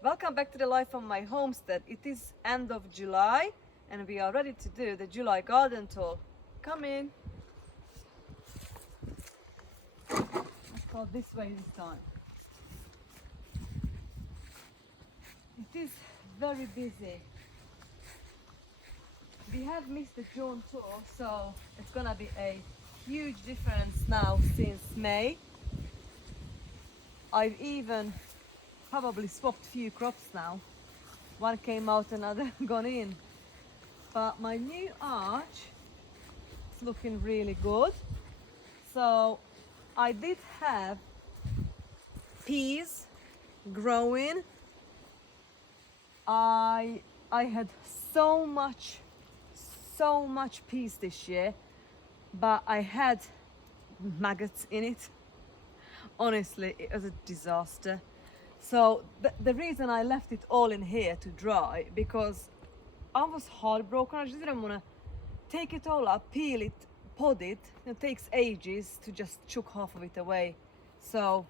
Welcome back to the life on my homestead. It is end of July and we are ready to do the July garden tour. Come in. Let's go this way this time. It is very busy. We have missed the June tour, so it's gonna be a huge difference now since May. I've even probably swapped few crops now. One came out, another gone in. But my new arch is looking really good. So I did have peas growing. I had so much peas this year, but I had maggots in it. Honestly, it was a disaster. So the reason I left it all in here to dry, because I was heartbroken. I just didn't want to take it all up, peel it, pod it. It takes ages to just chuck half of it away. So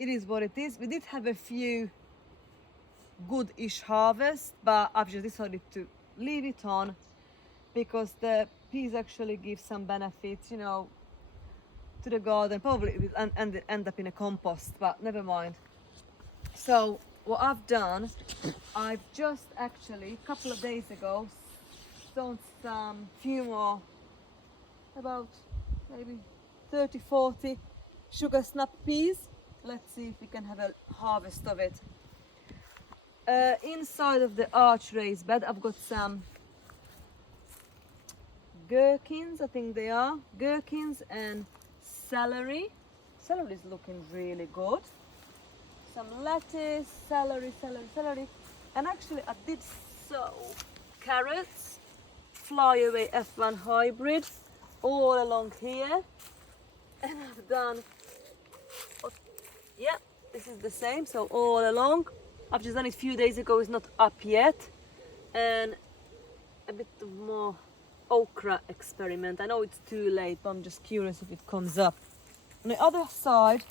it is what it is. We did have a few good-ish harvests, but I've just decided to leave it on because the peas actually give some benefits, you know, to the garden. Probably it will end up in a compost, but never mind. So what I've done, I've just actually a couple of days ago sown some few more, about maybe 30-40 sugar snap peas. Let's see if we can have a harvest of it. Inside of the arch raised bed I've got some gherkins, I think they are gherkins, and celery. Celery is looking really good. Some lettuce, celery, and actually I did sow carrots, Flyaway F1 hybrid, all along here, and I've done, yeah, this is the same, so all along. I've just done it a few days ago, it's not up yet, and a bit of more okra experiment. I know it's too late, but I'm just curious if it comes up. On the other side,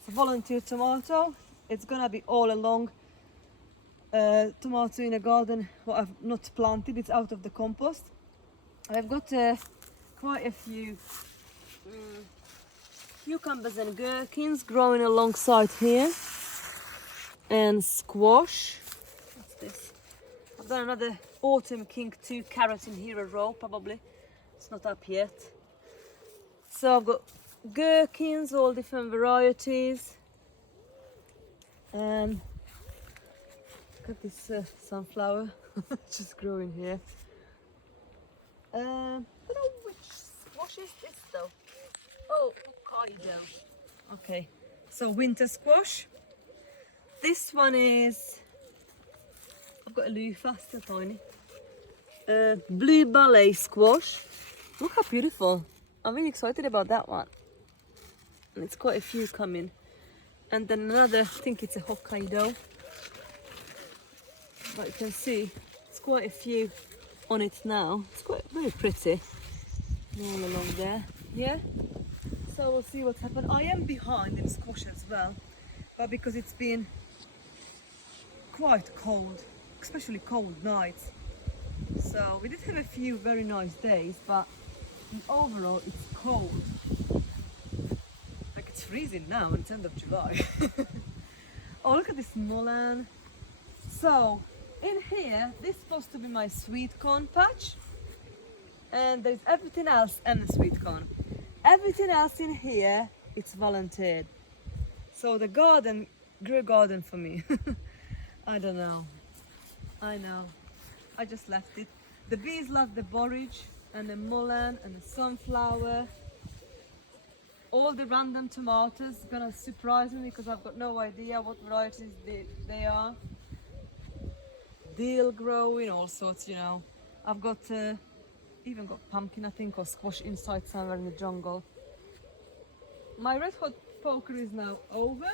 it's a volunteer tomato. It's gonna be all along tomato in a garden what I've not planted. It's out of the compost. I've got quite a few cucumbers and gherkins growing alongside here, and squash. What's this? I've done another Autumn King 2 carrot in here a row, probably. It's not up yet. So I've got gherkins, all different varieties. And look at this sunflower just growing here. I don't know which squash is this though. Oh, Hokkaido. Okay, so winter squash. This one is, I've got a loofah, still tiny. Blue ballet squash. Look how beautiful. I'm really excited about that one. And it's quite a few coming. And then another, I think it's a Hokkaido. But you can see, it's quite a few on it now. It's quite very pretty. All along there. Yeah? So we'll see what's happened. I am behind in squash as well. But because it's been quite cold, especially cold nights. So we did have a few very nice days, but overall it's cold. Like it's freezing now, it's end of July. Oh, look at this mullein. So in here, this is supposed to be my sweet corn patch. And there's everything else and the sweet corn. Everything else in here, it's volunteered. So the garden grew a garden for me. I don't know. I know. I just left it. The bees love the borage and the mullein and the sunflower. All the random tomatoes gonna surprise me because I've got no idea what varieties they are. Dill growing, all sorts, you know. I've got even got pumpkin, I think, or squash inside somewhere in the jungle. My red hot poker is now over.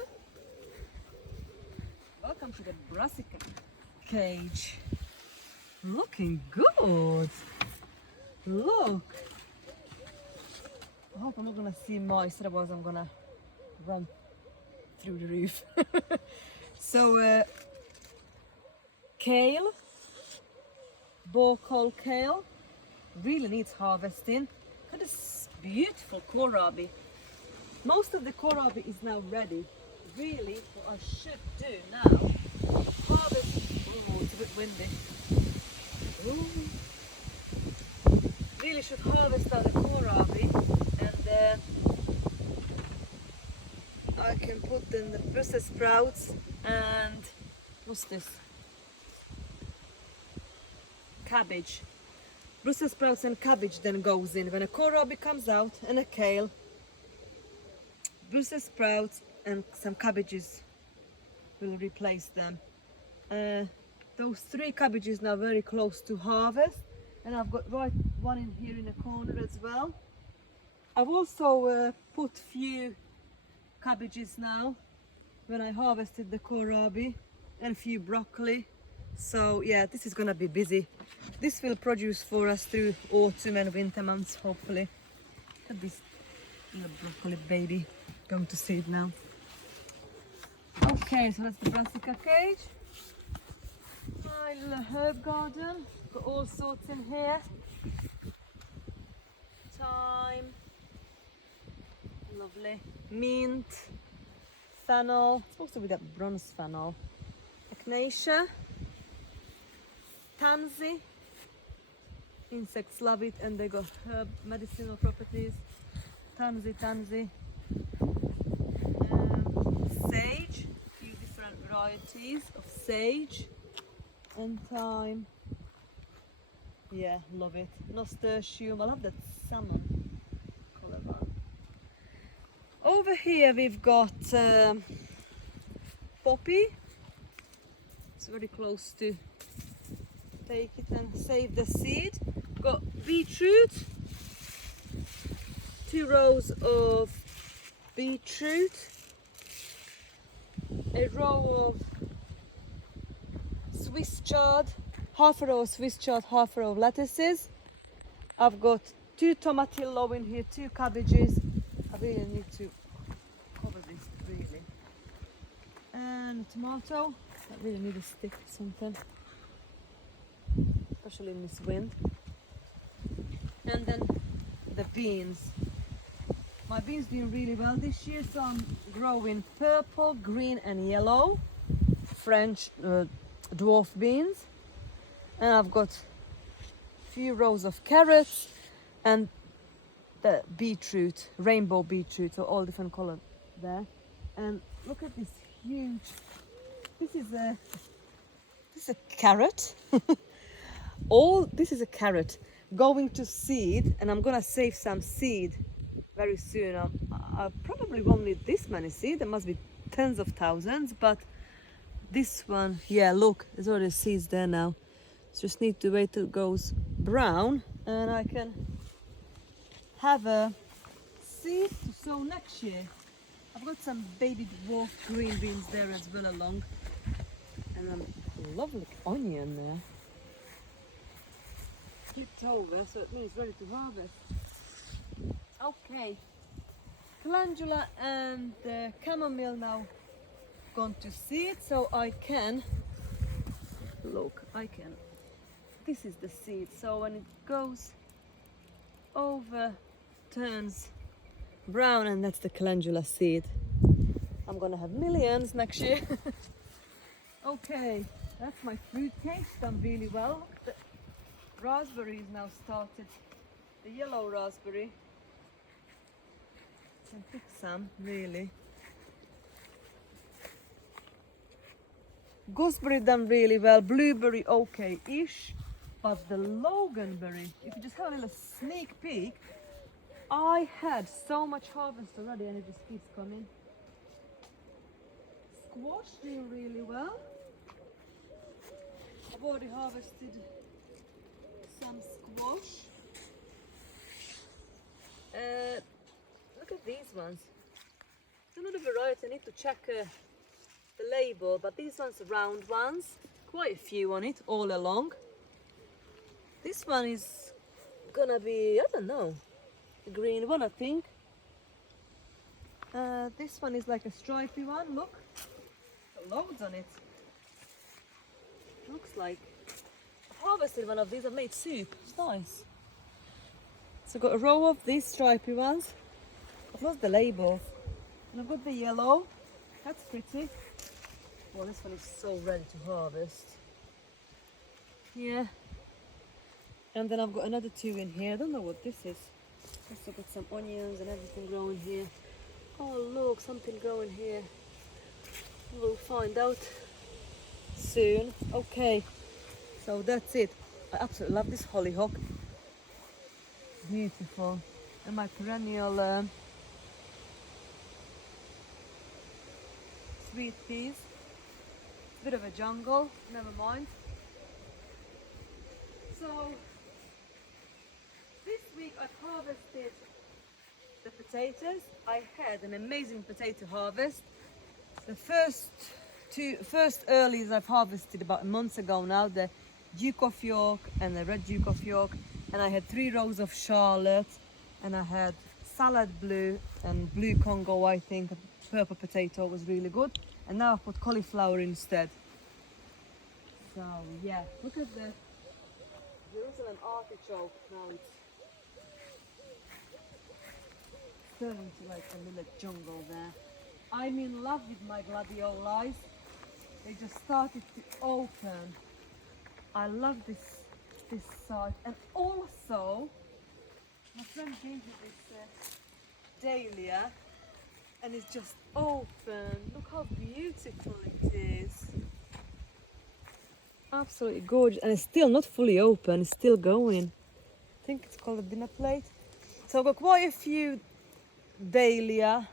Welcome to the brassica cage. Looking good. Look. I hope I'm not gonna see mice, otherwise I'm gonna run through the roof. So kale, bokal kale, really needs harvesting. Look at this beautiful kohlrabi. Most of the kohlrabi is now ready. Really, what I should do now, harvest. Oh, it's a bit windy. Ooh. Really should harvest out the kohlrabi, and I can put in the Brussels sprouts and what's this? Cabbage. Brussels sprouts and cabbage then goes in when a kohlrabi comes out, and a kale, Brussels sprouts and some cabbages will replace them. Those 3 cabbages now very close to harvest, and I've got one in here in the corner as well. I've also put few cabbages now when I harvested the kohlrabi, and a few broccoli. So yeah, this is gonna be busy. This will produce for us through autumn and winter months, hopefully. Look at this little broccoli baby going to seed now. Okay, so that's the brassica cage. My little herb garden, got all sorts in here. Thyme, lovely. Mint, fennel, it's supposed to be that bronze fennel. Echinacea, tansy. Insects love it, and they got herb medicinal properties. Tansy. Sage, a few different varieties of sage, and thyme. Yeah, love it. Nasturtium, I love that salmon colour one. Over here we've got poppy. It's very close to take it and save the seed. Got beetroot, 2 rows of beetroot, a row of Swiss chard, half a row of Swiss chard, half a row of lettuces. I've got 2 tomatillo in here, 2 cabbages. I really need to cover this really. And a tomato. I really need a stick or something, especially in this wind. And then the beans. My beans doing really well this year, so I'm growing purple, green and yellow French dwarf beans. And I've got a few rows of carrots and the beetroot, rainbow beetroot, so all different colors there. And look at this huge, this is a carrot. This is a carrot going to seed, and I'm gonna save some seed very soon. I probably won't need this many seed, there must be tens of thousands, but this one, yeah, look, there's already seeds there now. Just need to wait till it goes brown, and I can have a seed to sow next year. I've got some baby dwarf green beans there as well along, and a lovely onion there. Flipped over, so it means ready to harvest. Okay, calendula and chamomile now gone to seed, so I can look. This is the seed, so when it goes over, turns brown, and that's the calendula seed. I'm gonna have millions next year. Okay, that's my fruit cake, done really well. The raspberry is now started, the yellow raspberry. Can pick some, really. Gooseberry done really well, blueberry okay-ish, but the loganberry, if you just have a little sneak peek, I had so much harvest already and it just keeps coming. Squash doing really well. I've already harvested some squash. Look at these ones. Don't know the variety, I need to check the label, but these ones are round ones. Quite a few on it all along. This one is gonna be, I don't know, the green one I think. This one is like a stripy one, look. So loads on it. Looks like I've harvested one of these. I've made soup. It's nice. So I've got a row of these stripy ones. I've lost the labels. And I've got the yellow. That's pretty. Well, this one is so ready to harvest. Yeah. And then I've got another two in here. I don't know what this is. Also got some onions and everything growing here. Oh look, something growing here. We'll find out soon. Okay, so that's it. I absolutely love this hollyhock. Beautiful. And my perennial sweet peas. Bit of a jungle, never mind. So this week I've harvested the potatoes. I had an amazing potato harvest. The first earlies I've harvested about a month ago now, the Duke of York and the Red Duke of York, and I had 3 rows of Charlotte, and I had salad blue and blue Congo, I think. Purple potato was really good, and now I've put cauliflower instead. So yeah, look at the Jerusalem artichoke. Now it's turning to like a little jungle there. I'm in love with my gladioli. They just started to open. I love this side. And also, my friend gave me this dahlia, and it's just open. Look how beautiful it is. Absolutely gorgeous. And it's still not fully open, it's still going. I think it's called a dinner plate. So I've got quite a few dahlia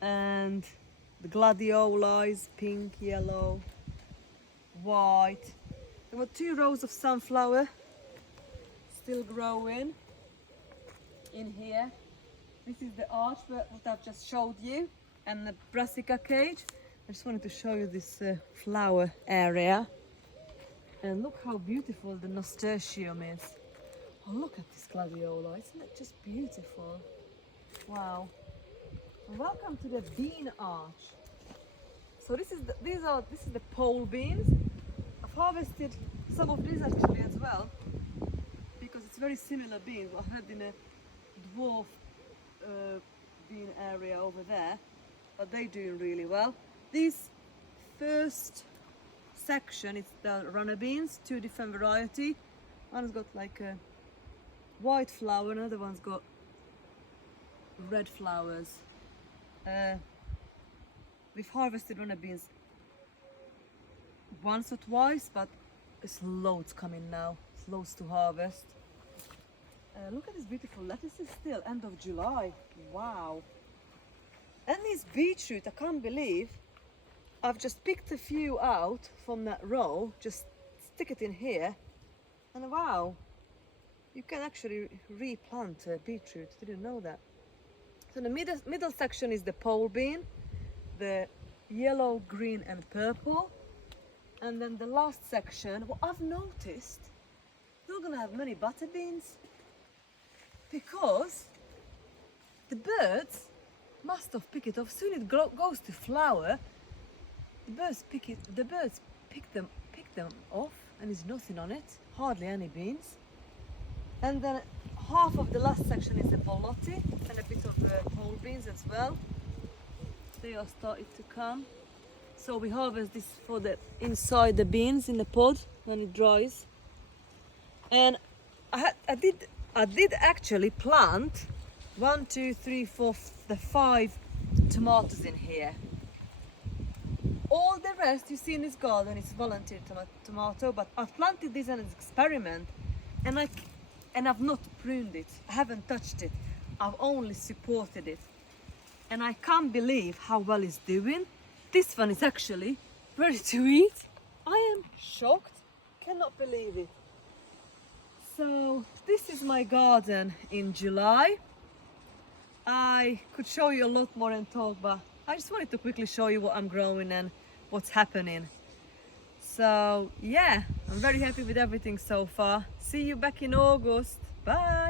and the gladiolis, pink, yellow, white. I've got 2 rows of sunflower still growing in here. This is the arch what I've just showed you, and the brassica cage. I just wanted to show you this flower area. And look how beautiful the nasturtium is. Oh, look at this gladiola, isn't it just beautiful? Wow. Welcome to the bean arch. So this is the pole beans. I've harvested some of these actually as well, because it's very similar beans. I had in a dwarf bean area over there, but they're doing really well. This first section, it's the runner beans, 2 different variety. One's got like a white flower, another one's got red flowers. We've harvested runner beans once or twice, but there's loads coming now. It's loads to harvest. Look at this beautiful lettuces still, end of July. Wow. And this beetroot, I can't believe I've just picked a few out from that row, just stick it in here, and wow, you can actually replant beetroot. Didn't know that. So the middle section is the pole bean, the yellow, green and purple. And then the last section, what I've noticed, you're gonna have many butter beans, because the birds must have picked it off. Soon it goes to flower. The birds pick them off, and there's nothing on it, hardly any beans. And then half of the last section is the bolotti and a bit of pole beans as well. They are starting to come. So we harvest this for the inside the beans in the pod when it dries. And I did actually plant 1, 2, 3, 4, the 5 tomatoes in here. All the rest you see in this garden is volunteer tomato, but I've planted this as an experiment, and I've not pruned it. I haven't touched it. I've only supported it, and I can't believe how well it's doing. This one is actually ready to eat. I am shocked, cannot believe it. So this is my garden in July. I could show you a lot more and talk, but I just wanted to quickly show you what I'm growing and what's happening. So yeah, I'm very happy with everything so far. See you back in August. Bye.